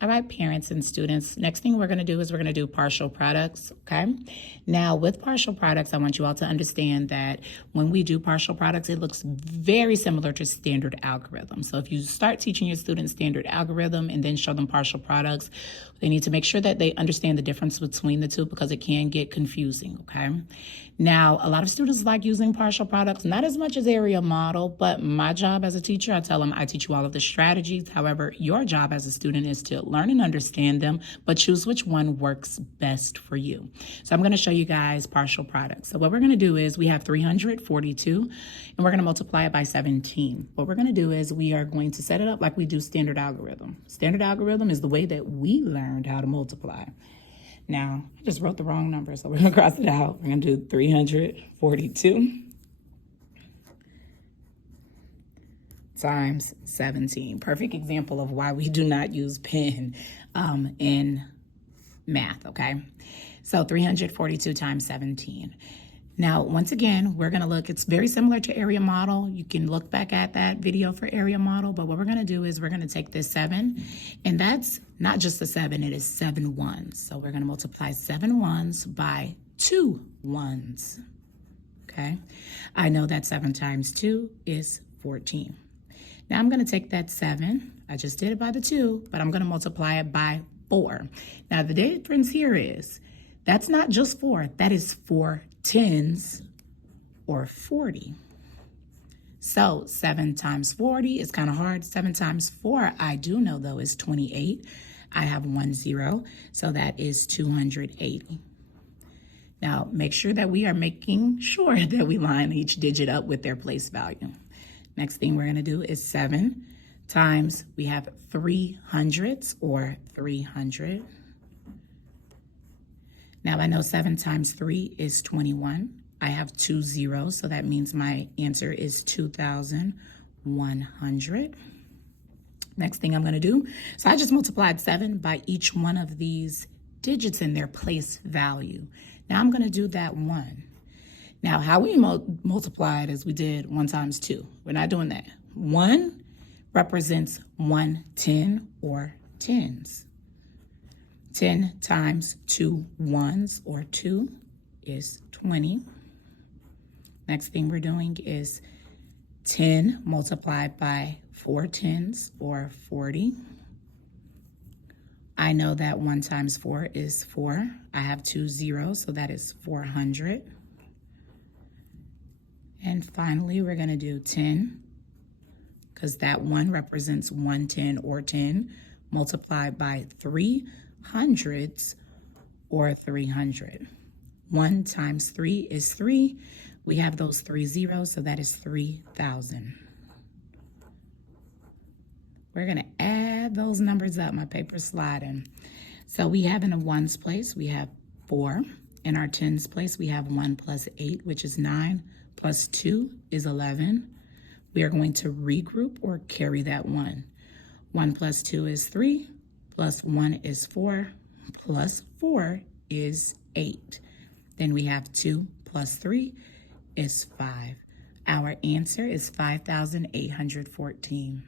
All right, parents and students, next thing we're going to do is we're going to do partial products, okay? Now, with partial products, I want you all to understand that when we do partial products, it looks very similar to standard algorithm. So if you start teaching your students standard algorithm and then show them partial products, they need to make sure that they understand the difference between the two because it can get confusing, okay? Now, a lot of students like using partial products, not as much as area model, but my job as a teacher, I tell them I teach you all of the strategies. However, your job as a student is to learn and understand them, but choose which one works best for you. So I'm going to show you guys partial products. So what we're going to do is we have 342 and we're going to multiply it by 17. What we're going to do is we are going to set it up like we do standard algorithm. Standard algorithm is the way that we learned how to multiply. Now, I just wrote the wrong number, so we're going to cross it out. We're going to do 342 times 17. Perfect example of why we do not use pen in math, okay? So 342 times 17. Now, once again, we're going to look, it's very similar to area model. You can look back at that video for area model, but what we're going to do is we're going to take this 7, and that's not just a 7, it is 7 ones. So we're going to multiply 7 ones by 2 ones, okay? I know that 7 times 2 is 14. Now I'm going to take that 7, I just did it by the 2, but I'm going to multiply it by 4. Now the difference here is, that's not just 4, that is 4 tens or 40. So 7 times 40 is kind of hard. 7 times 4, I do know though, is 28. I have 1 0, so that is 280. Now make sure that we are making sure that we line each digit up with their place value. Next thing we're gonna do is 7 times, we have 3 hundredths or 300. Now I know 7 times 3 is 21. I have 2 zeros, so that means my answer is 2,100. Next thing I'm gonna do, so I just multiplied 7 by each one of these digits in their place value. Now I'm gonna do that 1. Now how we multiplied is we did 1 times 2. We're not doing that. 1 represents 1 10 or tens. 10 times 2 ones or 2 is 20. Next thing we're doing is 10 multiplied by 4 tens or 40. I know that 1 times 4 is 4. I have 2 zeros, so that is 400. And finally, we're going to do 10, because that 1 represents 110 or 10, multiplied by 3 hundredths or 300. 1 times 3 is 3. We have those 3 zeros, so that is 3,000. We're going to add those numbers up. My paper's sliding. So we have in the ones place, we have 4. In our tens place, we have 1 plus 8, which is 9, plus 2 is 11. We are going to regroup or carry that 1. 1 plus 2 is 3, plus 1 is 4, plus 4 is 8. Then we have 2 plus 3 is 5. Our answer is 5,814.